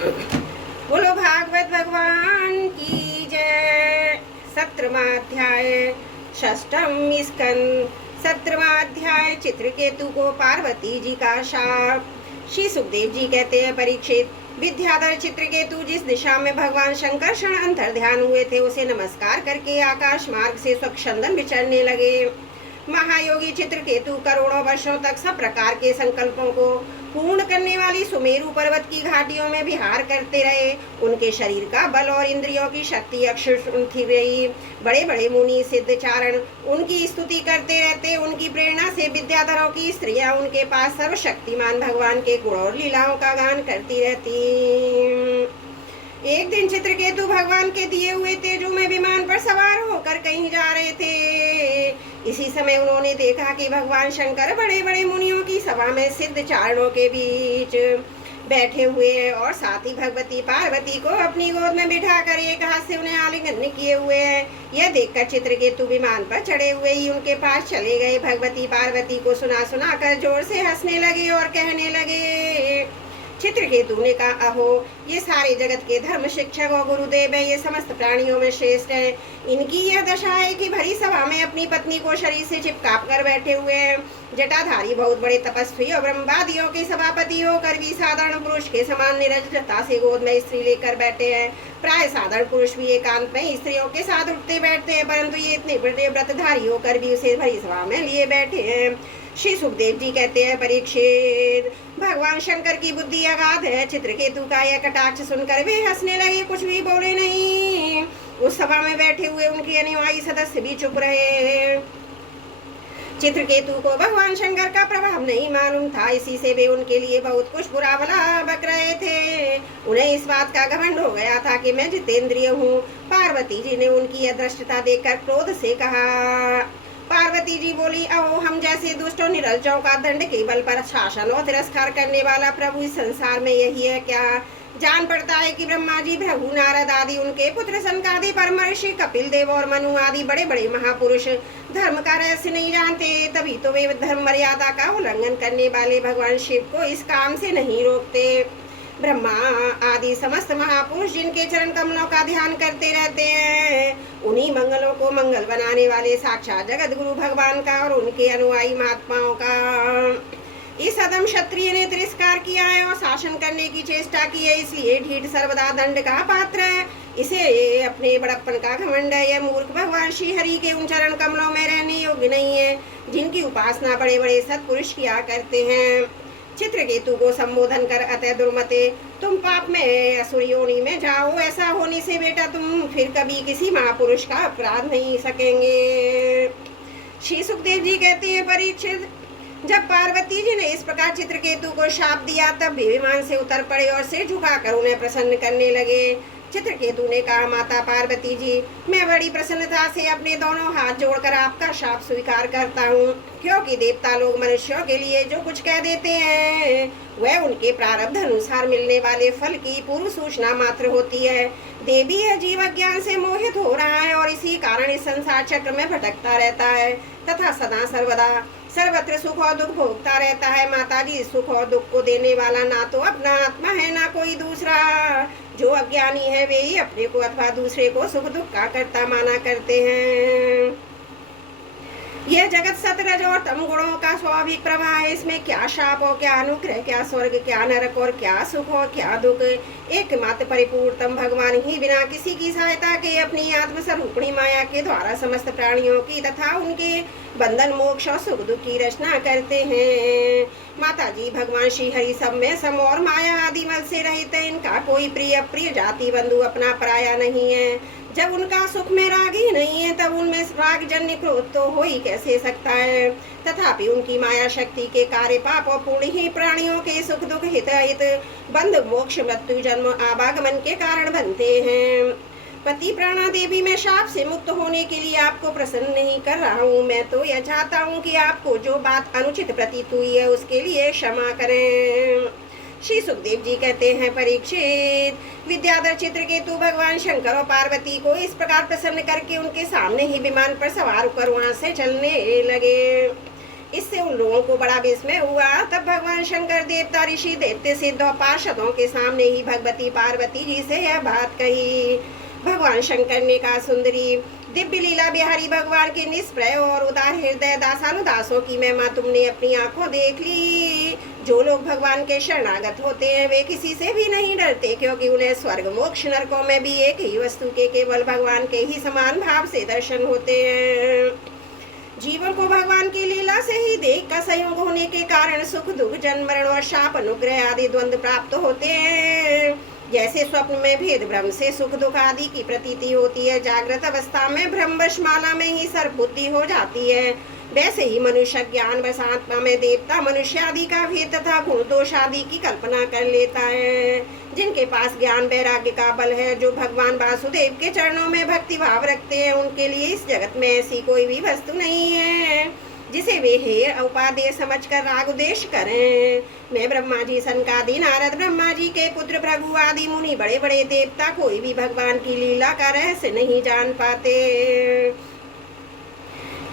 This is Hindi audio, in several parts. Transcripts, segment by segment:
बोलो भागवत भगवान की जय। 17वां षष्ठम स्कंद। 17वां चित्रकेतु को पार्वती जी का शाप। श्री सुखदेव जी कहते हैं, परीक्षित, विद्याधर चित्रकेतु जिस दिशा में भगवान शंकर क्षण अंतर ध्यान हुए थे, उसे नमस्कार करके आकाश मार्ग से स्वच्छंदन विचरने लगे। महायोगी चित्रकेतु करोड़ों वर्षों तक सब प्रकार के संकल्पों को पूर्ण करने वाली सुमेरु पर्वत की घाटियों में विहार करते रहे। उनके शरीर का बल और इंद्रियों की शक्ति अक्षुण्ण थी रही। बड़े बड़े मुनि सिद्ध चारण उनकी स्तुति करते रहते। उनकी प्रेरणा से विद्याधरों की स्त्रियां उनके पास सर्वशक्तिमान भगवान के गुण और लीलाओं का गान करती रहती। एक दिन चित्रकेतु भगवान के दिए हुए तेजो में विमान पर सवार होकर कहीं जा रहे थे। इसी समय उन्होंने देखा कि भगवान शंकर बड़े बड़े मुनियों की सभा में सिद्ध चारणों के बीच बैठे हुए हैं और साथ ही भगवती पार्वती को अपनी गोद में बिठाकर एक हाथ से उन्हें आलिंगन किए हुए हैं। यह देखकर चित्रकेतु विमान पर चढ़े हुए ही उनके पास चले गए। भगवती पार्वती को सुना सुना कर जोर से हंसने लगे और कहने लगे। चित्रकेतु ने कहा, अहो, ये सारे जगत के धर्म शिक्षक और गुरुदेव है, ये समस्त प्राणियों में श्रेष्ठ है। इनकी यह दशा है कि भरी सभा में अपनी पत्नी को शरीर से चिपकाप कर बैठे हुए हैं। जटाधारी बहुत बड़े तपस्वी और ब्रह्मवादियों के सभापति होकर भी साधारण पुरुष के समान निरंजनता से गोद में स्त्री लेकर बैठे हैं। प्राय साधारण पुरुष भी एकांत में स्त्रियों के साथ उठते बैठते हैं, परंतु ये इतने बड़े व्रतधारी होकर भी उसे भरी सभा में लिए बैठे हैं। श्री सुखदेव जी कहते हैं, परीक्षित, भगवान शंकर की बुद्धि अगाध है। चित्रकेतु का यह कटाक्ष सुनकर वे हंसने लगे, कुछ भी बोले नहीं। उस सभा में बैठे हुए उनके अनुयायी सदस्य भी चुप रहे। चित्रकेतु को भगवान शंकर का प्रभाव नहीं मालूम था, इसी से वे उनके लिए बहुत कुछ बुरा भला बक रहे थे। उन्हें इस बात का घमंड हो गया था कि मैं जितेंद्रिय हूँ। पार्वती जी ने उनकी यह दृष्टता देखकर क्रोध से कहा। पार्वती जी बोली, अहो, हम जैसे दुष्ट और निरलजों का दंड केवल पर शासन और तिरस्कार करने वाला प्रभु इस संसार में यही है क्या? जान पड़ता है कि ब्रह्मा जी, भृगु, नारद आदि, उनके पुत्र सनकादि, परम ऋषि कपिल देव और मनु आदि बड़े बड़े महापुरुष धर्म का रहस्य नहीं जानते। तभी तो वे धर्म मर्यादा का उल्लंघन करने वाले भगवान शिव को इस काम से नहीं रोकते। ब्रह्मा आदि समस्त महापुरुष जिनके चरण कमलों का ध्यान करते रहते हैं, उन्हीं मंगलों को मंगल बनाने वाले साक्षात जगत गुरु भगवान का और उनके अनुयायी महात्माओं का इस अदम क्षत्रिय ने तिरस्कार किया है और शासन करने की चेष्टा की है। इसलिए ढीठ सर्वदा दंड का पात्र है। इसे अपने बड़प्पन का घमंड है। यह मूर्ख भगवान श्री हरि के उन चरण कमलों में रहने योग्य नहीं है, जिनकी उपासना बड़े बड़े सत्पुरुष किया करते हैं। चित्रकेतु को संबोधन कर, अतः दुर्मते, तुम पाप में असुर योनि में जाओ। ऐसा होने से बेटा तुम फिर कभी किसी महापुरुष का अपराध नहीं सकेंगे। श्री सुखदेव जी कहते हैं, परीक्षित, जब पार्वती जी ने इस प्रकार चित्रकेतु को शाप दिया, तब वे विमान से उतर पड़े और सिर झुकाकर उन्हें प्रसन्न करने लगे। चित्रकेतु ने कहा, माता पार्वती जी, मैं बड़ी प्रसन्नता से अपने दोनों हाथ जोड़कर आपका शाप स्वीकार करता हूँ, क्योंकि देवता लोग मनुष्यों के लिए जो कुछ कह देते हैं वह उनके प्रारब्ध अनुसार मिलने वाले फल की पूर्व सूचना मात्र होती है। देवी यह जीव अज्ञान से मोहित हो रहा है और इसी कारण इस संसार चक्र में भटकता रहता है तथा सदा सर्वदा सर्वत्र सुख और दुख भोगता रहता है। माता जी, सुख और दुख को देने वाला ना तो अपना आत्मा है ना कोई दूसरा। जो अज्ञानी है वे ही अपने को अथवा दूसरे को सुख दुख का कर्ता माना करते हैं। यह जगत सतरज और तम गुणों का स्वाभाविक प्रवाह है। इसमें क्या शाप और क्या अनुग्रह, क्या स्वर्ग, क्या नरक और क्या सुख और क्या दुख। एकमात्र परिपूर्णतम भगवान ही बिना किसी की सहायता के अपनी आत्मस्वरूपिणी माया के द्वारा समस्त प्राणियों की तथा उनके बंधन, मोक्ष और सुख दुख की रचना करते हैं। माता जी, भगवान श्री हरि सब में सम और माया आदि मल से रहित है। इनका कोई प्रिय अप्रिय, जाति बंधु, अपना पराया नहीं है। जब उनका सुख में राग ही नहीं है, तब उनमें राग जन्य क्रोध तो हो ही कैसे सकता है। तथापि उनकी माया शक्ति के कार्य पाप और पुण्य ही प्राणियों के सुख दुख, हित अहित, बंध, मोक्ष, मृत्यु, जन्म, आवागमन के कारण बनते हैं। पति प्राणा देवी, मैं शाप से मुक्त होने के लिए आपको प्रसन्न नहीं कर रहा हूँ। मैं तो यह चाहता हूँ कि आपको जो बात अनुचित प्रतीत हुई है उसके लिए क्षमा करें। श्री सुखदेव जी कहते हैं, परीक्षित, विद्याधर चित्रकेतु भगवान शंकर और पार्वती को इस प्रकार प्रसन्न करके उनके सामने ही विमान पर सवार होकर वहां से चलने लगे। इससे उन लोगों को बड़ा विस्मय हुआ। तब भगवान शंकर, देवता, ऋषि, दैत्य, सिद्ध और पार्षदों के सामने ही भगवती पार्वती जी से यह बात कही। भगवान शंकर ने कहा, सुंदरी, दिव्य लीला बिहारी भगवान के निष्प्रय और उदार हृदय दासानुदासों की महिमा तुमने अपनी आंखों देख ली। जो लोग भगवान के शरणागत होते हैं वे किसी से भी नहीं डरते, क्योंकि उन्हें स्वर्ग मोक्ष नरकों में भी एक ही वस्तु के केवल भगवान के ही समान भाव से दर्शन होते हैं। जीवन को भगवान की लीला से ही देह का संयोग होने के कारण सुख दुख, जन्म मरण और शाप, अनुग्रह आदि द्वंद्व प्राप्त होते हैं। जैसे स्वप्न में भेद भ्रम से सुख दुख आदि की प्रतीति होती है, जागृत अवस्था में ब्रह्मवश माला में ही सर्वबुद्धि हो जाती है, वैसे ही मनुष्य ज्ञान वश आत्मा में देवता मनुष्य आदि का भेद तथा गुण दोष आदि की कल्पना कर लेता है। जिनके पास ज्ञान वैराग्य का बल है, जो भगवान वासुदेव के चरणों में भक्ति भाव रखते हैं, उनके लिए इस जगत में ऐसी कोई भी वस्तु नहीं है जिसे वे हे उपादेय समझकर राग उद्देश्य करें। मैं ब्रह्मा जी, सनकादि, नारद, ब्रह्मा जी के पुत्र भृगु आदि मुनि, बड़े बड़े देवता कोई भी भगवान की लीला का रहस्य नहीं जान पाते।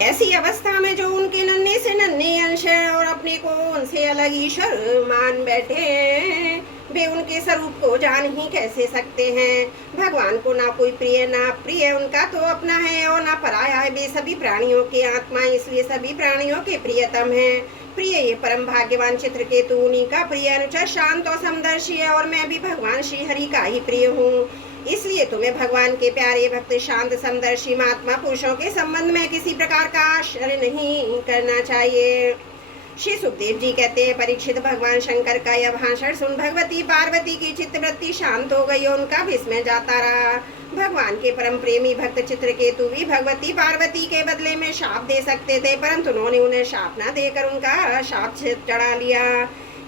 ऐसी अवस्था में जो उनके नन्हे से नन्हे अंश हैं और अपने को उनसे अलग ईश्वर मान बैठे हैं, वे उनके स्वरूप को जान ही कैसे सकते हैं। भगवान को ना कोई प्रिय ना प्रिय, उनका तो अपना है और ना पराया है। वे सभी प्राणियों के आत्मा, इसलिए सभी प्राणियों के प्रियतम हैं। प्रिय ये परम भाग्यवान चित्रकेतु उन्हीं का प्रिय अनुचर, शांत और समदर्शी है, और मैं भी भगवान श्री हरि का ही प्रिय हूँ। इसलिए तुम्हें भगवान के प्यारे भक्त, शांत, समदर्शी महात्मा पुरुषों के संबंध में किसी प्रकार का आश्चर्य नहीं करना चाहिए। श्री सुखदेव जी कहते हैं, परीक्षित, भगवान शंकर का यह भाषण सुन भगवती पार्वती की चित्तवृत्ति शांत हो गई और उनका विस्मय जाता रहा। भगवान के परम प्रेमी भक्त चित्रकेतु भी भगवती पार्वती के बदले में शाप दे सकते थे, परंतु उन्होंने उन्हें शाप न देकर उनका शाप चढ़ा लिया।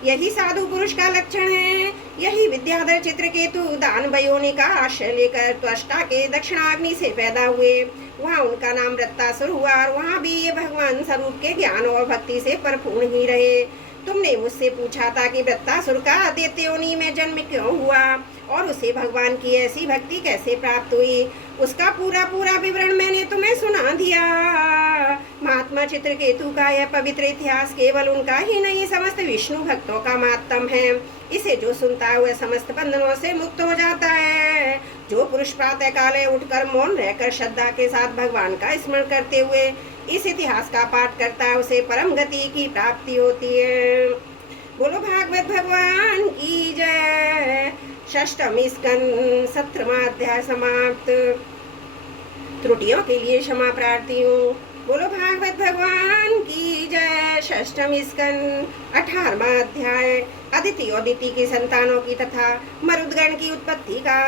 यही साधु पुरुष का लक्षण है। यही विद्याधर चित्रकेतु दान वयोनि का आश्रय लेकर त्वष्टा के दक्षिणाग्नि से पैदा हुए। वहाँ उनका नाम वृत्तासुर हुआ और वहाँ भी ये भगवान स्वरूप के ज्ञान और भक्ति से परिपूर्ण ही रहे। तुमने मुझसे पूछा था कि वृत्तासुर का दैत्य योनि में जन्म क्यों हुआ और उसे भगवान की ऐसी भक्ति कैसे प्राप्त हुई, उसका पूरा विवरण मैंने तुम्हें सुना दिया। महात्मा चित्रकेतु का यह पवित्र इतिहास केवल उनका ही नहीं, समस्त विष्णु भक्तों का मातम है। इसे जो सुनता है वह समस्त बंधनों से मुक्त हो जाता है। जो पुरुष प्रातः काले उठकर मौन रहकर श्रद्धा के साथ भगवान का स्मरण करते हुए इस इतिहास का पाठ करता है, उसे परम गति की प्राप्ति होती है। बोलो भागवत भगवान की जय। षष्ठम स्कंद 17वां अध्याय समाप्त। त्रुटियों के लिए क्षमा प्रार्थी हूँ। बोलो भागवत भगवान की जय। षष्ठम स्कंद 18वां अध्याय अदिति और दिति की संतानों की तथा मरुदगण की उत्पत्ति का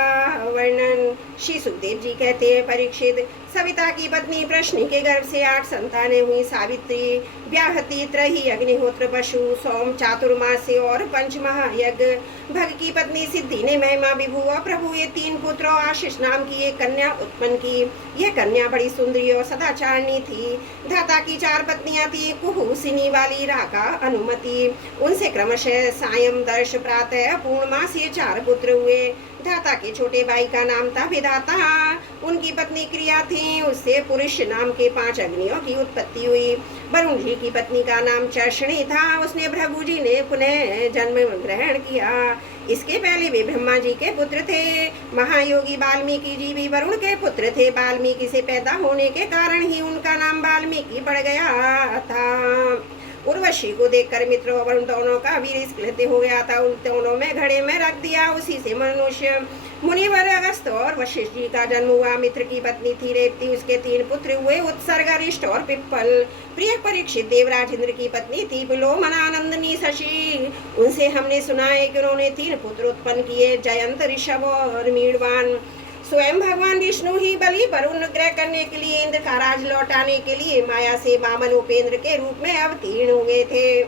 वर्णन। श्री सुखदेव जी कहते हैं, परीक्षित, सविता की पत्नी प्रश्नि के गर्भ से 8 संतानें हुई। सावित्री, व्याहति, त्रही, अग्निहोत्र, पशु, सोम, चातुर्मास्य और पंचमहायज्ञ। भग की पत्नी सिद्धि ने महिमा, विभु और प्रभु ये 3 पुत्र और आशीष नाम की एक कन्या उत्पन्न की। यह कन्या बड़ी सुंदरी और सदाचारणी थी। धाता की 4 पत्नियां थी, कुहू, सिनी वाली, राका, अनुमति। उनसे क्रमशः सायं, दर्श, प्रातः, पूर्णमास ये 4 पुत्र हुए। धाता के छोटे भाई का नाम था विधाता। उनकी पत्नी क्रिया थी, उससे पुरुष नाम के 5 अग्नियों की उत्पत्ति हुई। वरुण जी की पत्नी का नाम चर्षणी था, उसने भृगु जी ने पुनः जन्म ग्रहण किया। इसके पहले वे ब्रह्मा जी के पुत्र थे। महायोगी वाल्मीकि जी भी वरुण के पुत्र थे। वाल्मीकि से पैदा होने के कारण ही उनका नाम वाल्मीकि पड़ गया था। उर्वशी को देखकर मित्र और वरुण दोनों का वीर स्खलित हो गया था। उन दोनों में घड़े में रख दिया। उसी से मनुष्य मुनिवर अगस्त और वशिष्ठ जी का जन्म हुआ। मित्र की पत्नी थी रेवती, उसके 3 पुत्र हुए, उत्सर्ग, अरिष्ट और पिप्पल। प्रिय परीक्षित, देवराज इंद्र की पत्नी थी विलोमना, नंदिनी, शशि। उनसे हमने सुना है कि उन्होंने 3 पुत्र उत्पन्न किए, जयंत, ऋषभ और मीणवान। स्वयं भगवान विष्णु ही बलि पर अनुग्रह करने के लिए, इंद्र का राज लौटाने के लिए माया से वामन उपेंद्र के रूप में अवतीर्ण हुए थे।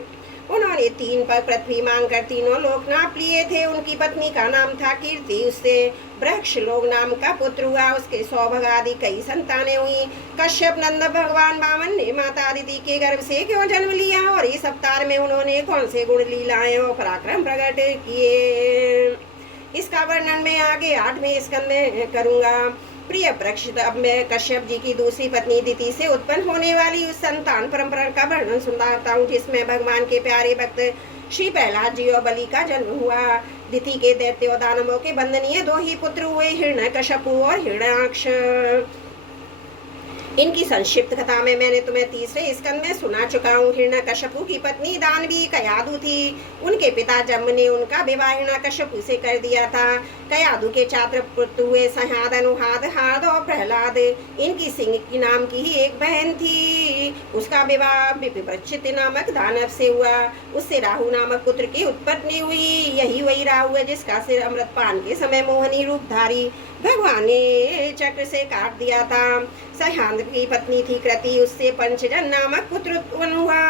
उन्होंने 3 पर पृथ्वी मांगकर तीनों लोक नाप लिए थे। उनकी पत्नी का नाम था कीर्ति, उससे वृक्ष लोक नाम का पुत्र हुआ। उसके सौभग आदि कई संतानें हुई। कश्यप नंद भगवान वामन ने माता अदिति के गर्भ से क्यों जन्म लिया और इस अवतार में उन्होंने कौन से गुण, लीलाएं और पराक्रम प्रकट किए, इसका वर्णन मैं आगे 8वें स्कंद में करूंगा। प्रिय परीक्षित, अब मैं कश्यप जी की दूसरी पत्नी दिति से उत्पन्न होने वाली उस संतान परंपरा का वर्णन सुनाता हूँ जिसमें भगवान के प्यारे भक्त श्री प्रहलाद जी और बलि का जन्म हुआ। दिति के दैत्य और दानवों के बंदनीय दो ही पुत्र हुए, हिरण्यकश्यपु और हिरण्याक्ष। इनकी संक्षिप्त कथा में मैंने तुम्हें तीसरे स्कंद में सुना चुका हूँ। हिरण्यकश्यपु की पत्नी दानवी कयादु थी। उनके पिता जम्ब ने उनका विवाह हिरण्यकश्यपु से कर दिया था। कयादु के चार पुत्र हुए, सहाद, अनुहाद, हाद और प्रहलाद। इनकी सिंह की नाम की ही एक बहन थी। उसका विवाह विप्रचित नामक दानव से हुआ। उससे राहु नामक पुत्र की उत्पत्ति हुई। यही वही राहु है जिसका सिर अमृतपान के समय मोहनी रूपधारी भगवान ने चक्र से काट दिया था। सहांद की पत्नी थी कृति, उससे पंचजन नामक पुत्र उत्पन्न हुआ।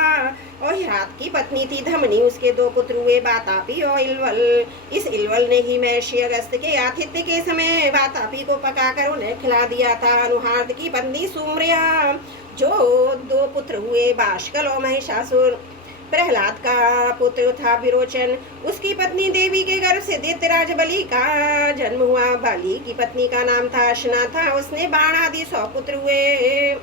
और हिरात की पत्नी थी धमनी, उसके दो पुत्र हुए, बातापी और इलवल। इस इलवल ने ही महर्षि अगस्त्य के आतिथ्य के समय बातापी को पकाकर उन्हें खिला दिया था। अनुहार्द की पत्नी सुम्रिया, जो दो पुत्र हुए, बाष्कल और महिषासुर। प्रहलाद का पुत्र था विरोचन, उसकी पत्नी देवी के गर्भ से दैत्यराज बलि का जन्म हुआ। बलि की पत्नी का नाम था अशना था, उसने बाण आदि 100 पुत्र हुए।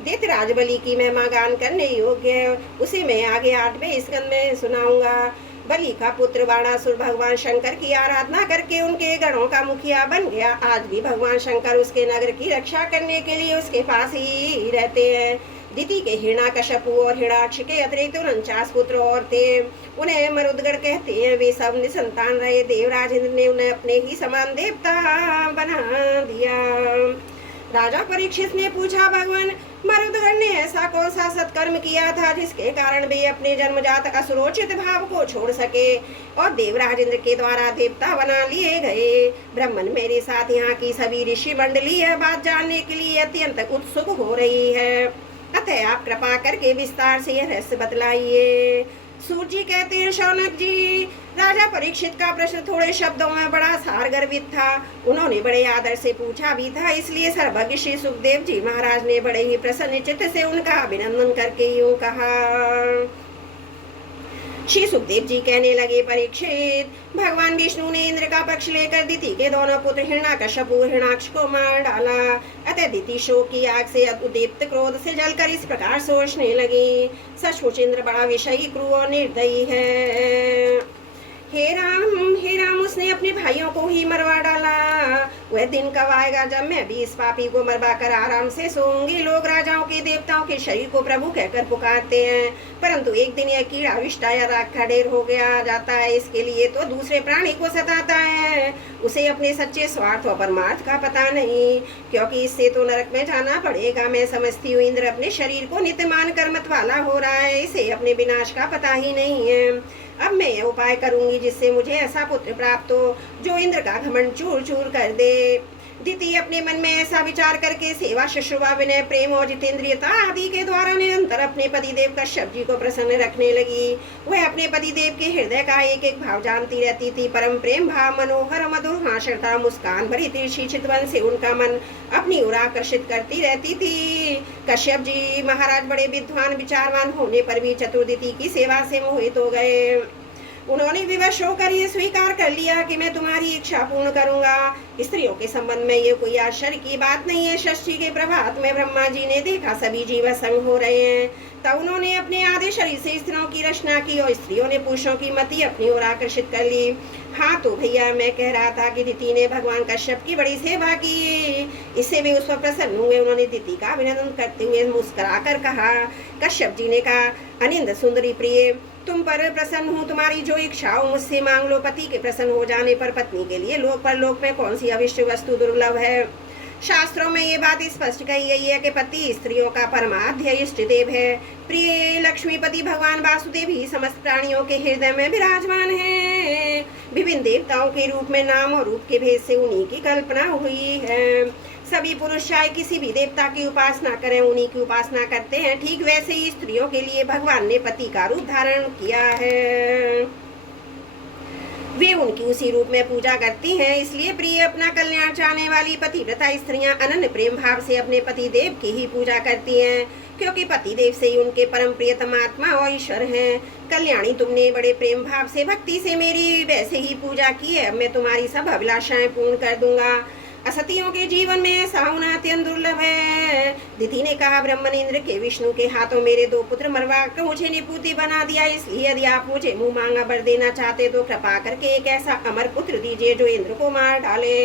दैत्यराज बलि की महिमा गान करने योग्य है, उसे मैं आगे 8वें स्कंद में सुनाऊंगा। बलि का पुत्र बाणासुर भगवान शंकर की आराधना करके उनके गणों का मुखिया बन गया। आज भी भगवान शंकर उसके नगर की रक्षा करने के लिए उसके पास ही रहते हैं। दिति के हिरण्यकश्यपु और हिरण्याक्ष के अतिरिक्त 49 पुत्र और थे। उन्हें मरुदगण कहते हैं। वे सब निसंतान रहे। देवराज इंद्र ने उन्हें अपने ही समान देवता बना दिया। राजा परीक्षित ने पूछा, भगवान मरुदगण ने ऐसा कौन सा सत्कर्म किया था जिसके कारण वे अपने जन्मजात असुरोचित भाव को छोड़ सके और देवराज इंद्र के द्वारा देवता बना लिए गए। ब्राह्मण मेरे साथ यहाँ की सभी ऋषि मंडली यह बात जानने के लिए अत्यंत उत्सुक हो रही है, अतः आप कृपा करके विस्तार से यह रहस्य बतलाइए। सूर्य जी कहते हैं, शौनक जी, राजा परीक्षित का प्रश्न थोड़े शब्दों में बड़ा सारगर्भित था। उन्होंने बड़े आदर से पूछा भी था, इसलिए सर्वज्ञ श्री सुखदेव जी महाराज ने बड़े ही प्रसन्न चित्त से उनका अभिनंदन करके यूं कहा। श्री सुखदेव जी कहने लगे, परीक्षित, भगवान विष्णु ने इंद्र का पक्ष लेकर दिति के दोनों पुत्र हिरण्यकश्यपु हिरण्याक्ष को मार डाला। अतः दिति शोक की आग से उद्दीप्त क्रोध से जलकर इस प्रकार सोचने लगी, सचमुच इंद्र बड़ा विषयी, क्रूर और निर्दयी है। हे राम, उसने अपने भाइयों को ही मरवा डाला। वह दिन कब आएगा जब मैं भी इस पापी को मरवा कर आराम से सोऊंगी। लोग राजाओं के देवताओं के शरीर को प्रभु कहकर पुकारते हैं, परंतु एक दिन यह कीड़ा विष्टा या राख का ढेर हो गया जाता है। इसके लिए तो दूसरे प्राणी को सताता है। उसे अपने सच्चे स्वार्थ और परमार्थ का पता नहीं, क्योंकि इससे तो नरक में जाना पड़ेगा। मैं समझती हूँ इंद्र अपने शरीर को नित्यमान कर मत वाला हो रहा है, इसे अपने विनाश का पता ही नहीं है। अब मैं यह उपाय करूंगी जिससे मुझे ऐसा पुत्र प्राप्त हो जो इंद्र का घमंड चूर चूर कर दे। दिति अपने मन में ऐसा विचार करके सेवा, शुश्रूषा, विनय, प्रेम और जितेंद्रियता आदि के द्वारा निरंतर अपने पतिदेव कश्यप जी को प्रसन्न रखने लगी। वह अपने पतिदेव के हृदय का एक एक भाव जानती रहती थी। परम प्रेम भाव, मनोहर, मधुर हास्यता, मुस्कान भरी तिरछी चितवन से उनका मन अपनी ओर आकर्षित करती रहती थी। कश्यप जी महाराज बड़े विद्वान विचारवान होने पर भी चतुर्दिति की सेवा से मोहित हो गए। उन्होंने विवश होकर ये स्वीकार कर लिया कि मैं तुम्हारी इच्छा पूर्ण करूंगा। स्त्रियों के संबंध में ये कोई आश्चर्य की बात नहीं है। षष्ठी के प्रभात में ब्रह्मा जी ने देखा सभी जीव संग हो रहे हैं, तब उन्होंने अपने आधे शरीर से स्त्रियों की रचना की और स्त्रियों ने पुरुषों की मति अपनी ओर आकर्षित कर ली। हाँ तो भैया, मैं कह रहा था कि दिति ने भगवान कश्यप की बड़ी सेवा की, इससे भी उस पर प्रसन्न हुए। उन्होंने दिति का अभिनंदन करते हुए मुस्कुराकर कहा। कश्यप जी ने कहा, अनिंद सुंदरी प्रिय, तुम पर प्रसन्न हूँ। तुम्हारी जो इच्छा हो मुझसे मांग लो। पति के प्रसन्न हो जाने पर पत्नी के लिए लोक परलोक में कौन सी अविष्ट वस्तु दुर्लभ है। शास्त्रों में ये बात स्पष्ट कही गई है कि पति स्त्रियों का परमाध्य इष्ट देव है। प्रिय लक्ष्मीपति भगवान वासुदेव ही समस्त प्राणियों के हृदय में विराजमान है। विभिन्न देवताओं के रूप में नाम और रूप के भेद से उन्हीं की कल्पना हुई है। सभी पुरुष चाहे किसी भी देवता की उपासना करें, उन्हीं की उपासना करते हैं। ठीक वैसे ही स्त्रियों के लिए भगवान ने पति का रूप धारण किया है। वे उनकी उसी रूप में पूजा करती हैं। इसलिए प्रिय, अपना कल्याण चाहने वाली पतिव्रता स्त्रियां अनन्य प्रेम भाव से अपने पति देव की ही पूजा करती हैं, क्योंकि पति देव से ही उनके परम प्रियतम आत्मा और ईश्वर हैं। कल्याणी, तुमने बड़े प्रेम भाव से भक्ति से मेरी वैसे ही पूजा की है। अब मैं तुम्हारी सब अभिलाषाएं पूर्ण कर दूंगा। असतियों के जीवन में ऐसा होना अत्यंत दुर्लभ है। दिति ने कहा, ब्रह्मन इंद्र के विष्णु के हाथों मेरे 2 पुत्र मरवा कर मुझे निपुति बना दिया, इसलिए यदि आप मुझे मुंह मांगा वर देना चाहते तो कृपा करके एक ऐसा अमर पुत्र दीजिए जो इंद्र को मार डाले।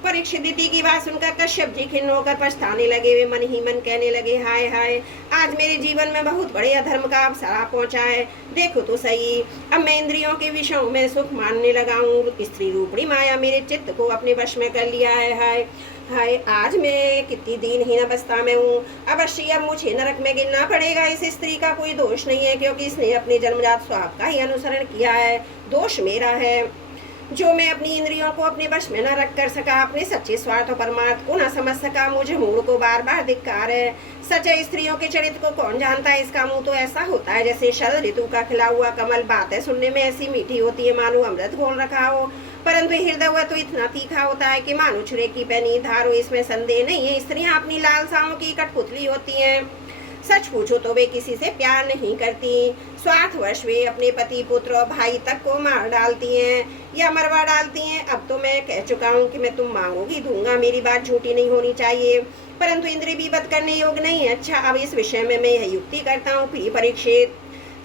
परीक्षित दिति की बात सुनकर कश्यप जी खिन्न होकर पछताने लगे। वे मन ही मन कहने लगे, हाय हाय, आज मेरे जीवन में बहुत बड़े अधर्म का अवसर पहुंचा है। देखो तो सही, अब मैं इंद्रियों के विषयों में सुख मानने लगा हूँ। स्त्री रूपणी माया मेरे चित्त को अपने वश में कर लिया है। हाय हाय, आज मैं कितनी दीनहीन अवस्था में हूँ। अवश्य अब मुझे नरक में गिरना पड़ेगा। इस स्त्री का कोई दोष नहीं है, क्योंकि इसने अपने जन्मजात स्वभाव का ही अनुसरण किया है। दोष मेरा है जो मैं अपनी इंद्रियों को अपने वश में न रख कर सका, अपने सच्चे स्वार्थ और परमार्थ को न समझ सका। मुझे मूड को बार बार धिक्कार है। सच्चे स्त्रियों के चरित्र को कौन जानता है। इसका मुंह तो ऐसा होता है जैसे शरद ऋतु का खिला हुआ कमल। बातें सुनने में ऐसी मीठी होती है मानो अमृत घोल रखा हो, परंतु हृदय हुआ तो इतना तीखा होता है कि मानो छुरे की पैनी धार हो। इसमें संदेह नहीं है, स्त्रियां अपनी लालसाओं की कठपुतली होती हैं। सच पूछो तो वे किसी से प्यार नहीं करती। स्वार्थवश वे अपने पति, पुत्र और भाई तक को मार डालती हैं या मरवा डालती हैं। अब तो मैं कह चुका हूँ कि मैं तुम मांगोगी दूंगा, मेरी बात झूठी नहीं होनी चाहिए, परंतु इंद्रिय भी वध करने योग्य नहीं है। अच्छा, अब इस विषय में मैं यह युक्ति करता हूँ। प्रिय परीक्षित,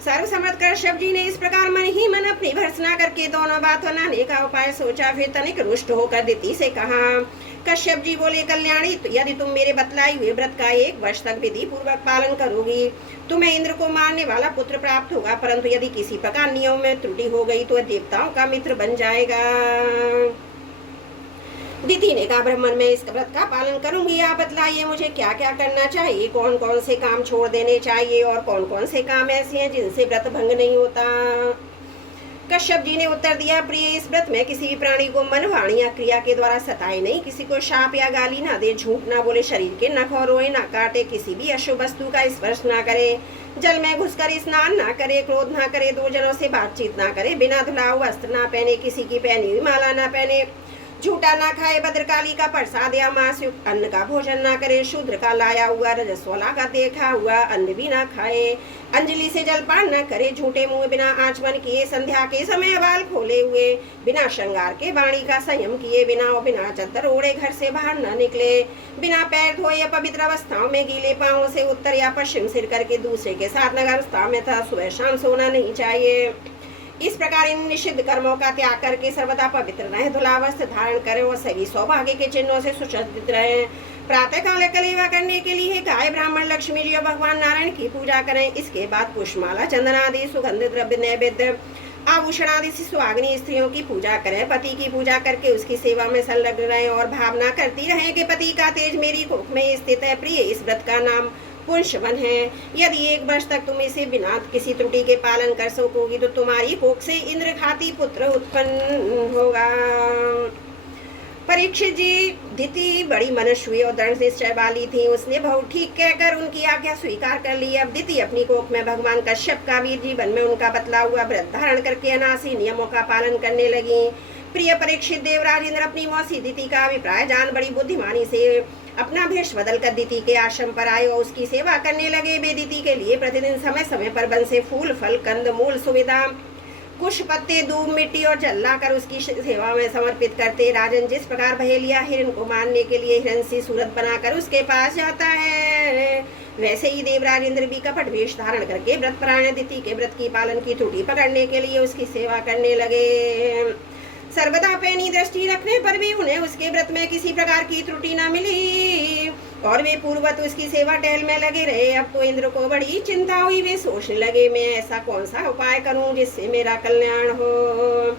सर्वसम्मत कश्यप जी ने इस प्रकार मन ही मन अपनी भर्त्सना करके दोनों बात बनाने का उपाय सोचा। फिर तनिक रुष्ट होकर दिति से कहा। कश्यप जी बोले, कल्याणी, तो यदि तुम मेरे बतलाई हुए व्रत का 1 वर्ष तक विधि पूर्वक पालन करोगी, तुम्हें इंद्र को मारने वाला पुत्र प्राप्त होगा। परंतु यदि किसी प्रकार नियम में त्रुटि हो गई तो देवताओं का मित्र बन जाएगा। दिति ने कहा, ब्राह्मण, मैं इस व्रत का पालन करूंगी। आप बतलाइए मुझे क्या क्या करना चाहिए, कौन कौन से काम छोड़ देने चाहिए और कौन कौन से काम ऐसे हैं जिनसे व्रत भंग नहीं होता। कश्यप जी ने उत्तर दिया, प्रिय, इस व्रत में किसी भी प्राणी को मन, वाणी या क्रिया के द्वारा सताए नहीं, किसी को शाप या गाली ना दे, झूठ ना बोले, शरीर के नख और रोए ना काटे, किसी भी अशुभ वस्तु का स्पर्श ना करे, जल में घुसकर स्नान ना करे, क्रोध ना करे, 2 जनों से बातचीत ना करे, बिना धुलाऊ वस्त्र ना पहने, किसी की पहनी हुई माला ना पहने, झूठा ना खाए, भद्रकाली का प्रसाद या मांस युक्त अन्न का भोजन ना करे, शूद्र का लाया हुआ रजस्वला का देखा हुआ अन्न भी ना खाए, अंजलि से जलपान न करे, झूठे मुंह बिना आचमन किए, संध्या के समय बाल खोले हुए, बिना श्रृंगार के वाणी का संयम किए बिना और बिना चद्दर ओढ़े घर से बाहर न निकले, बिना पैर धोए या पवित्र अवस्थाओं में गीले पांवों से उत्तर या पश्चिम सिर करके दूसरे के साथ नगर अवस्था में था सुबह शाम सोना नहीं चाहिए। इस प्रकार इन निषिद्ध कर्मों का त्याग करके सर्वदा पवित्र रहे, धुला वस्त्र धारण करें और सभी सौभाग्य के चिन्हों से सुसज्जित रहे। प्रातः काल कलेवा करने के लिए गाय, ब्राह्मण, लक्ष्मी जी और भगवान नारायण की पूजा करें। इसके बाद पुष्पमाला, चंदन आदि सुगंध द्रव्य, नैवेद्य, आभूषण आदि से सुहागिनी स्त्रियों की पूजा करें। पति की पूजा करके उसकी सेवा में संलग्न रहें और भावना करती रहें कि पति का तेज मेरी कोख में स्थित है। प्रिय, इस व्रत का नाम पुंशवन है। यदि 1 वर्ष तक तुम इसे बिना किसी त्रुटि के पालन कर सकोगी तो तुम्हारी कोख से इंद्र खाती पुत्र उत्पन्न होगा। परीक्षित जी, दिति बड़ी मनस्वी और दृढ़ निश्चय वाली थी। उसने बहुत ठीक कहकर उनकी आज्ञा स्वीकार कर ली। अब दिति अपनी कोख में भगवान कश्यप का वीर जीवन में उनका बतला हुआ व्रत धारण करके अनासी नियमों का पालन करने लगी। प्रिय परीक्षित, देवराज इंद्र अपनी मौसी दिति का अभिप्राय जान बड़ी बुद्धिमानी से अपना भेष बदल कर दिति के आश्रम पर आए और उसकी सेवा करने लगे। वे दिति के लिए प्रतिदिन समय समय पर वन से फूल, फल, कंद मूल, सुविधा, कुश, पत्ते, दूब, मिट्टी और जल लाकर उसकी सेवा में समर्पित करते। राजन, जिस प्रकार बहेलिया हिरण को मारने के लिए हिरण सी सूरत बनाकर उसके पास जाता है, वैसे ही देवराज इंद्र भी कपट वेश धारण करके व्रतपरायण दिति के व्रत की पालन की त्रुटि पकड़ने के लिए उसकी सेवा करने लगे। सर्वदा पैनी दृष्टि रखने पर भी उन्हें उसके व्रत में किसी प्रकार की त्रुटि न मिली और वे पूर्वत उसकी सेवा टहल में लगे रहे। अब तो इंद्र को बड़ी चिंता हुई। वे सोचने लगे, मैं ऐसा कौन सा उपाय करूं जिससे मेरा कल्याण हो।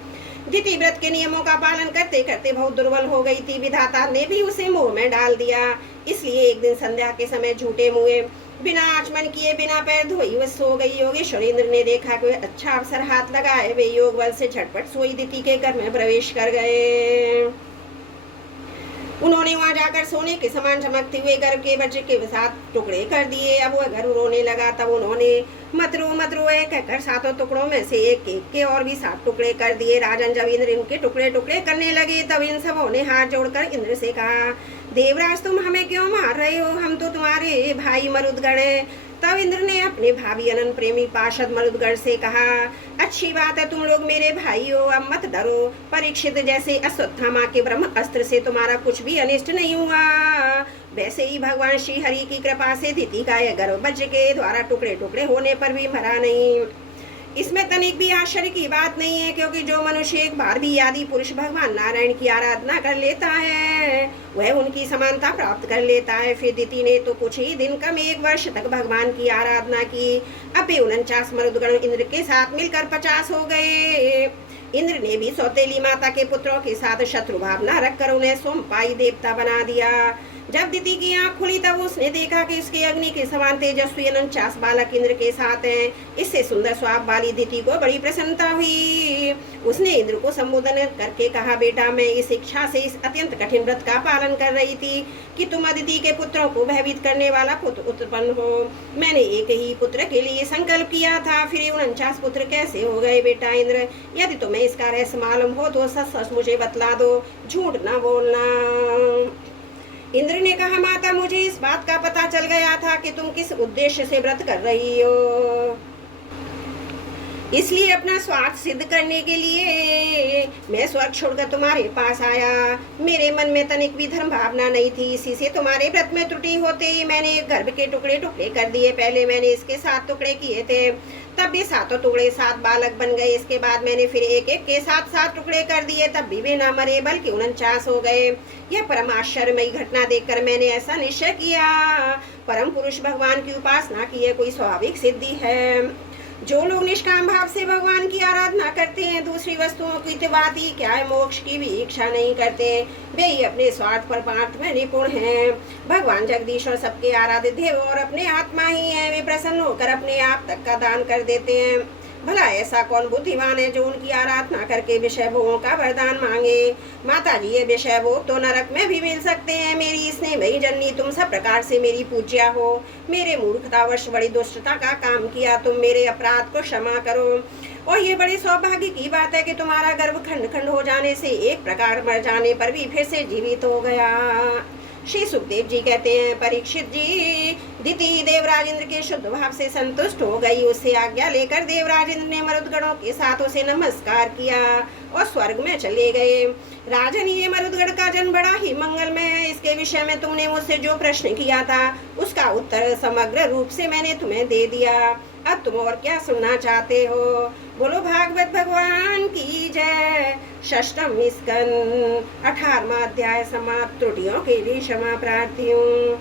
दिति व्रत के नियमों का पालन करते करते बहुत दुर्बल हो गई थी। विधाता ने भी उसे मोह में डाल दिया। इसलिए एक दिन संध्या के समय झूठे मुँहे, बिना आचमन किए, बिना पैर धोई वह सो गई। योगेश्वर इंद्र ने देखा कि अच्छा अवसर हाथ लगाए। वे योग बल से झटपट सोई दिति के घर में प्रवेश कर गए। उन्होंने वहां जाकर सोने के समान चमकते हुए गर्भ के बच्चे के साथ टुकड़े कर दिए। अब वह घर रोने लगा। तब उन्होंने मत रो कहकर 7 टुकड़ों में से एक एक के और भी 7 टुकड़े कर दिए। राजन, जब इंद्र इनके टुकड़े टुकड़े करने लगे तब इन सबों ने हाथ जोड़कर इंद्र से कहा, देवराज, तुम हमें क्यों मार रहे हो? हम तो तुम्हारे भाई मरुदगण हैं। तब इंद्र ने अपने भावी अनंत प्रेमी पार्षद मरुदगण से कहा, अच्छी बात है, तुम लोग मेरे भाई हो, अब मत डरो। परीक्षित, जैसे अश्वत्थामा के ब्रह्म अस्त्र से तुम्हारा कुछ भी अनिष्ट नहीं हुआ, वैसे ही भगवान श्री हरि की कृपा से दिति का यह गर्भ वज्र के द्वारा टुकड़े टुकड़े होने पर भी मरा नहीं। इसमें तनिक भी आश्चर्य की बात नहीं है, क्योंकि जो मनुष्य एक बार भी आदि पुरुष भगवान नारायण की आराधना कर लेता है वह उनकी समानता प्राप्त कर लेता है। फिर दिति ने तो कुछ ही दिन कम 1 वर्ष तक भगवान की आराधना की। अब 49 मरुदगण इंद्र के साथ मिलकर 50 हो गए। इंद्र ने भी सौतेली माता के पुत्रों के साथ शत्रु भावना रखकर उन्हें सोमपाई देवता बना दिया। जब दिति की आंख खुली तब उसने देखा कि उसके अग्नि के समान तेजस्वी 49 बालक इंद्र के साथ हैं। इससे सुंदर स्वभाव वाली दिति को बड़ी प्रसन्नता हुई। उसने इंद्र को संबोधन करके कहा, बेटा, मैं इस इच्छा से इस अत्यंत कठिन व्रत का पालन कर रही थी कि तुम अदिति के पुत्रों को भयभीत करने वाला पुत्र उत्पन्न हो। मैंने एक ही पुत्र के लिए संकल्प किया था, फिर 49 पुत्र कैसे हो गए? बेटा इंद्र, यदि तुम्हें इसका रहस्य मालूम हो तो सच मुझे बतला दो, झूठ ना बोलना। इंद्र ने कहा, माता, मुझे इस बात का पता चल गया था कि तुम किस उद्देश्य से व्रत कर रही हो, इसलिए अपना स्वार्थ सिद्ध करने के लिए मैं स्वर्ग छोड़कर तुम्हारे पास आया। मेरे मन में तनिक भी धर्म भावना नहीं थी, इसी से तुम्हारे व्रत में त्रुटि होते ही मैंने गर्भ के टुकड़े टुकड़े कर दिए। पहले मैंने इसके 7 टुकड़े किए थे, तब भी 7 टुकड़े 7 बालक बन गए। इसके बाद मैंने फिर एक एक के 7 टुकड़े कर दिए, तब भी वे न मरे बल्कि 49 हो गए। यह परम आश्चर्यमयी घटना देखकर मैंने ऐसा निश्चय किया, परम पुरुष भगवान की उपासना की यह कोई स्वाभाविक सिद्धि है। जो लोग निष्काम भाव से भगवान की आराधना करते हैं, दूसरी वस्तुओं की बात ही क्या है, मोक्ष की भी इच्छा नहीं करते, वे ही अपने स्वार्थ पर पाठ में निपुण हैं। भगवान जगदीश्वर सबके आराध्य देव और अपने आत्मा ही हैं। वे प्रसन्न होकर अपने आप तक का दान कर देते हैं। भला ऐसा कौन बुद्धिमान है जो उनकी आराधना करके विषय भोगों का वरदान मांगे? माता जी, ये विषय भोग तो नरक में भी मिल सकते हैं। मेरी स्नेहमयी जननी, तुम सब प्रकार से मेरी पूज्या हो। मेरे मूर्खतावश बड़ी दुष्टता का काम किया, तुम मेरे अपराध को क्षमा करो। और ये बड़े सौभाग्य की बात है कि तुम्हारा गर्भ खंड खंड हो जाने से एक प्रकार मर जाने पर भी फिर से जीवित हो गया। श्री सुखदेव जी कहते हैं, परीक्षित जी, दिति देवराज इंद्र के शुद्ध भाव से संतुष्ट हो गई। उससे आज्ञा लेकर देवराज इंद्र ने मरुदगणों के साथ उसे नमस्कार किया और स्वर्ग में चले गए। राजन, ये मरुदगण का जन्म बड़ा ही मंगलमय है। इसके विषय में तुमने मुझसे जो प्रश्न किया था उसका उत्तर समग्र रूप से मैंने तुम्हें दे दिया। अब तुम और क्या सुनना चाहते हो? बोलो भागवत भगवान की जय। षष्ठम स्कंद 18वां अध्याय समाप्त। त्रुटियों के लिए क्षमा प्रार्थी हूँ।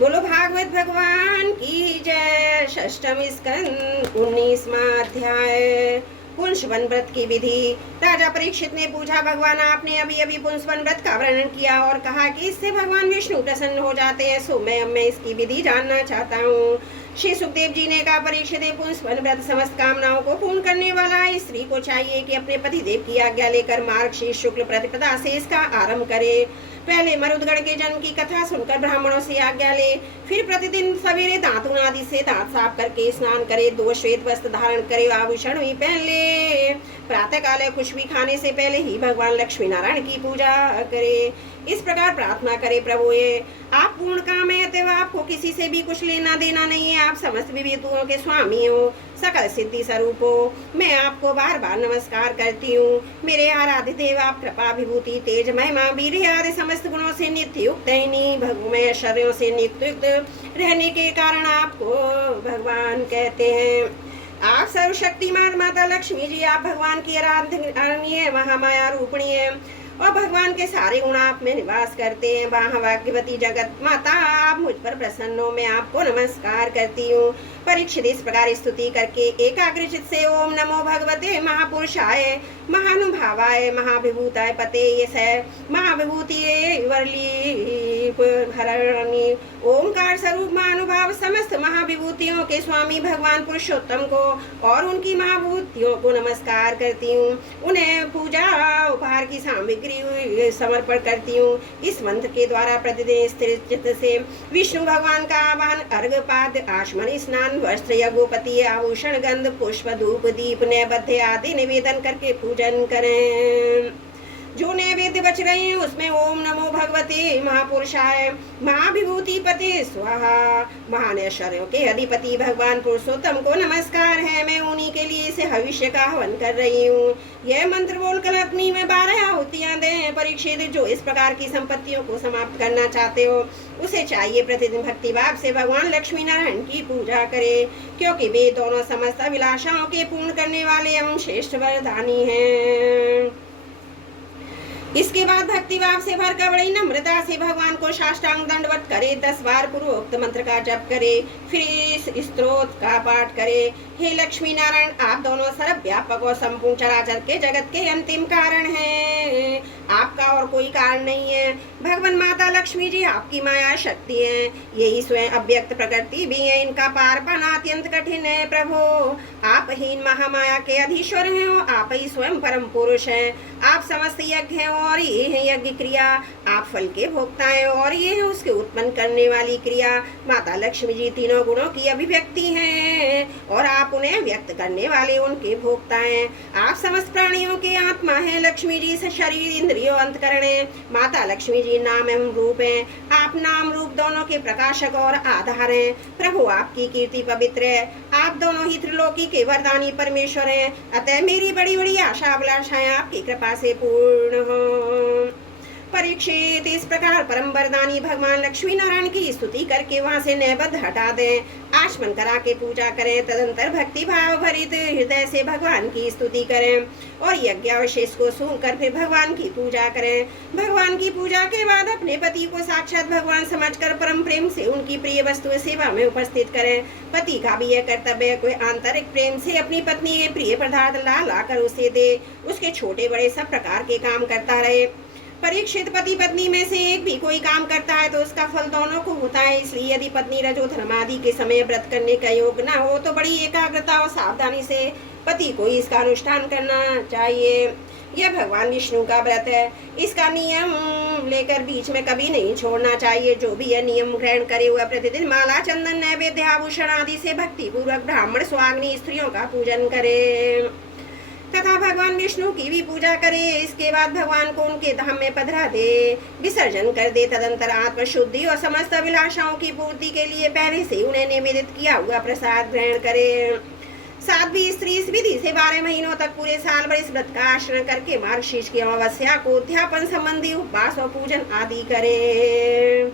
बोलो भागवत भगवान की जय। षष्ठम स्कंद 19वां अध्याय। पुंसवन व्रत की विधि। राजा परीक्षित ने पूछा, भगवान, आपने अभी अभी पुंसवन व्रत का वर्णन किया और कहा कि इससे भगवान विष्णु प्रसन्न हो जाते हैं, सो मैं इसकी विधि जानना चाहता हूँ। श्री सुखदेव जी ने कहा, परीक्षित, पुंसवन व्रत समस्त कामनाओं को पूर्ण करने वाला स्त्री को चाहिए कि अपने पतिदेव की आज्ञा लेकर मार्गशीर्ष शुक्ल प्रतिपदा से इसका आरंभ करे। पहले मरुदगण के जन्म की कथा सुनकर ब्राह्मणों से आज्ञा ले, फिर प्रतिदिन सवेरे दांतुन आदि से दांत साफ करके स्नान करे, 2 श्वेत वस्त्र धारण करे, आभूषण भी पहन ले। प्रातः काल कुछ भी खाने से पहले ही भगवान लक्ष्मी नारायण की पूजा करे। इस प्रकार प्रार्थना करे, प्रभु, ये आप पूर्ण काम है, अतः आपको किसी से भी कुछ लेना देना नहीं है। आप समस्त विभूतियों के स्वामी हो, सकल सिद्धि स्वरूप हो। मैं आपको बार बार नमस्कार करती हूँ। मेरे आराध्य देव, आप कृपा, विभूति, तेज, महिमा, वीर्य आदि समस्त गुणों से नित्य युक्त हैं। भगवमय ऐश्वर्यों से नित्य युक्त रहने के कारण आपको भगवान कहते हैं। आप सर्वशक्तिमान माता लक्ष्मी जी, आप भगवान की आराधनीय महामाया रूपिणी है और भगवान के सारे गुण आप में निवास करते हैं। भाग्यवती जगत माता, आप मुझ पर प्रसन्न हो, मैं आपको नमस्कार करती हूँ। परीक्षित इस प्रकार स्तुति करके एकाग्रचित से ओम नमो भगवते महापुरुषाय महानुभावाय महाभिभूताय पते ये महाविभूति हरणी ओमकार स्वरूप महानुभाव समस्त महाविभूतियों के स्वामी भगवान पुरुषोत्तम को और उनकी महाभूतियों को नमस्कार करती हूँ। उन्हें पूजा उपहार की सामग्री समर्पण करती हूँ। इस मंत्र के द्वारा प्रतिदिन स्थिर चित्त से विष्णु भगवान का आवाहन, अर्घपाद, आचमन, स्नान, वस्त्र, यज्ञोपति, आभूषण, गंध, पुष्प, धूप, दीप, नैवेद्य आदि निवेदन करके पूजन करें। जो नैवेद्य अंत्य बच रहे हैं उसमें ओम नमो भगवते महापुरुषाय महाविभूति पते स्वाहा। महान ऐश्वर्यों के अधिपति भगवान पुरुषोत्तम को नमस्कार है। मैं उन्हीं के लिए इसे भविष्य का हवन कर रही हूँ। यह मंत्र बोलकर अग्नि में 12 आहुतियां दें। परीक्षित, जो इस प्रकार की संपत्तियों को समाप्त करना चाहते हो उसे चाहिए प्रतिदिन भक्ति भाव से भगवान लक्ष्मी नारायण की पूजा करे, क्योंकि वे दोनों समस्त अभिलाषाओं के पूर्ण करने वाले एवं श्रेष्ठ वरदानी हैं। इसके बाद भक्ति भाव से भरकर बड़ी नम्रता से भगवान को साष्टांग दंडवत करे। 10 बार पूर्वोक्त मंत्र का जप करे, फिर इस स्तोत्र का पाठ करे। हे लक्ष्मी नारायण, आप दोनों सर्वव्यापक और संपूर्ण चराचर के जगत के अंतिम कारण हैं। आपका और कोई कारण नहीं है। भगवान माता लक्ष्मी जी आपकी माया शक्ति है। यही स्वयं अव्यक्त प्रकृति भी है। इनका पार पाना अत्यंत कठिन है। प्रभु, आप ही महामाया के अधीश्वर हैं और आप ही स्वयं परम पुरुष हैं। आप समस्त यज्ञ हैं और ये है यज्ञ क्रिया। आप फल के भोक्ता हैं और ये है उसके उत्पन्न करने वाली क्रिया। माता लक्ष्मी जी तीनों गुणों की अभिव्यक्ति हैं और आप उन्हें व्यक्त करने वाले उनके भोक्ता हैं। आप समस्त प्राणियों के आत्मा हैं। लक्ष्मी जी से शरीर, इंद्रियों, अंतकरण है। माता लक्ष्मी जी नाम एवं रूप हैं। आप नाम रूप दोनों के प्रकाशक और आधार हैं। प्रभु, आपकी कीर्ति पवित्र है। आप दोनों ही त्रिलोकी के वरदानी परमेश्वर हैं। अतः मेरी बड़ी बड़ी आशा अभिलाषाएं आपकी कृपा से पूर्ण हो। परीक्षित, इस प्रकार परम वरदानी भगवान लक्ष्मी नारायण की स्तुति करके वहां से नैवेद्य हटा दें। आचमन करा के पूजा करें। तदंतर भक्ति भाव भरित हृदय से भगवान की स्तुति करें और यज्ञावशेष को सूंघकर फिर भगवान की पूजा करें। भगवान की पूजा के बाद अपने पति को साक्षात भगवान समझकर परम प्रेम से उनकी प्रिय वस्तु सेवा में उपस्थित करें। पति का भी यह कर्तव्य कोई आंतरिक प्रेम से अपनी पत्नी के प्रिय पदार्थ ला लाकर उसे दे। उसके छोटे बड़े सब प्रकार के काम करता रहे। परीक्षित, पति पत्नी में से एक भी कोई काम करता है तो उसका फल दोनों को होता है। इसलिए यदि पत्नी रजोधर्म आदि के समय व्रत करने का योग न हो तो बड़ी एकाग्रता और सावधानी से पति को इसका अनुष्ठान करना चाहिए। यह भगवान विष्णु का व्रत है। इसका नियम लेकर बीच में कभी नहीं छोड़ना चाहिए। जो भी यह नियम ग्रहण करे हुआ प्रतिदिन माला, चंदन, नैवेद्य, आभूषण आदि से भक्ति पूर्वक ब्राह्मण, स्वाग्नि स्त्रियों का पूजन करे तथा भगवान विष्णु की भी पूजा करे। इसके बाद भगवान को उनके धाम में पधरा दे, विसर्जन कर दे। तदंतर आत्मशुद्धि और समस्त अभिलाषाओं की पूर्ति के लिए पहले से उन्हें निवेदित किया हुआ प्रसाद ग्रहण करे। साध्वी स्त्री इस विधि से 12 महीनों तक पूरे साल भर इस व्रत का आचरण करके मार्गशीर्ष की अमावस्या को उद्यापन संबंधी उपवास और पूजन आदि करे।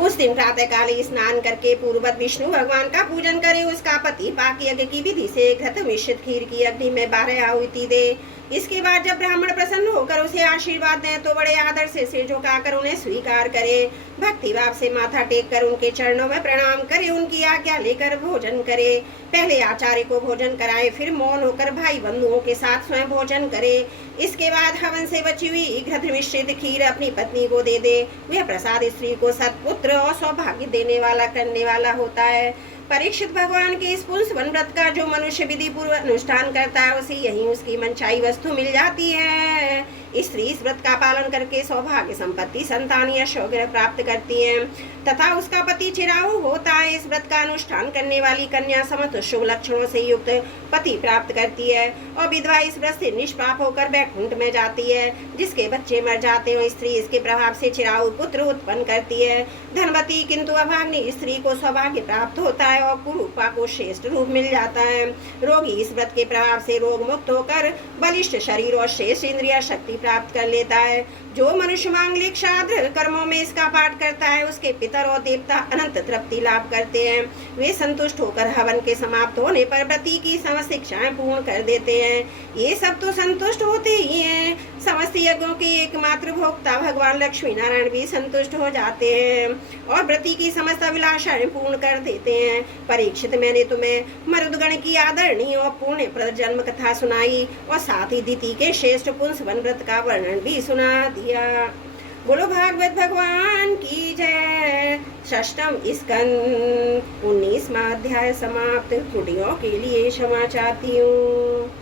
उस दिन प्रातः काले स्नान करके पूर्ववत विष्णु भगवान का पूजन करे। उसका पति पाक यज्ञ की विधि से घृत मिश्रित खीर की अग्नि में 12 आहुति दे। इसके बाद जब ब्राह्मण प्रसन्न होकर उसे आशीर्वाद दें तो बड़े आदर से सिर झुकाकर उन्हें स्वीकार करे। भक्ति भाव से माथा टेक कर उनके चरणों में प्रणाम करे। उनकी आज्ञा लेकर भोजन करे। पहले आचार्य को भोजन कराए, फिर मौन होकर भाई बंधुओं के साथ स्वयं भोजन करे। इसके बाद हवन से बची हुई घृत मिश्रित खीर अपनी पत्नी को दे दे। वह प्रसाद स्त्री को सत्पुत्र और सौभाग्य देने वाला करने वाला होता है। परीक्षित, भगवान के इस पुंसवन व्रत का जो मनुष्य विधि पूर्वक अनुष्ठान करता है उसे यही उसकी मनचाही वस्तु मिल जाती है। स्त्री इस व्रत का पालन करके सौभाग्य, संपत्ति, संतान या शौर्य प्राप्त करती है तथा उसका पति चिरायु होता है। इस व्रत का अनुष्ठान करने वाली कन्या समस्त शुभ लक्षणों से युक्त पति प्राप्त करती है और विधवा इस व्रत से निष्पाप होकर वैकुंठ में जाती है। जिसके बच्चे मर जाते हो स्त्री इसके प्रभाव से चिरायु पुत्र उत्पन्न करती है। धनवती किंतु अभाग्नि स्त्री को सौभाग्य प्राप्त होता है और कुरूपा को श्रेष्ठ रूप मिल जाता है। रोगी इस व्रत के प्रभाव से रोग मुक्त होकर बलिष्ठ शरीर और श्रेष्ठ इंद्रिय शक्ति प्राप्त कर लेता है। जो मनुष्य मांगलिक श्राद्ध कर्मों में इसका पाठ करता है उसके पितर और देवता अनंत तृप्ति लाभ करते हैं। वे संतुष्ट होकर हवन के समाप्त होने पर व्रती की समस्त इच्छाएं पूर्ण कर देते हैं। ये सब तो संतुष्ट होते ही हैं। समस्त यज्ञों के एकमात्र भोक्ता भगवान लक्ष्मी नारायण भी संतुष्ट हो जाते हैं और व्रती की समस्त अभिलाषाएं पूर्ण कर देते हैं। परीक्षित, मैंने तुम्हें मरुदगण की आदरणीय और पुण्य प्रद जन्म कथा सुनाई और साथ ही दिति के श्रेष्ठ पुंसवन व्रत का वर्णन भी सुना दिया। बोलो भागवत भगवान की जय। षष्ठम स्कंद 19वां अध्याय समाप्त। त्रुटियों के लिए क्षमा चाहती हूँ।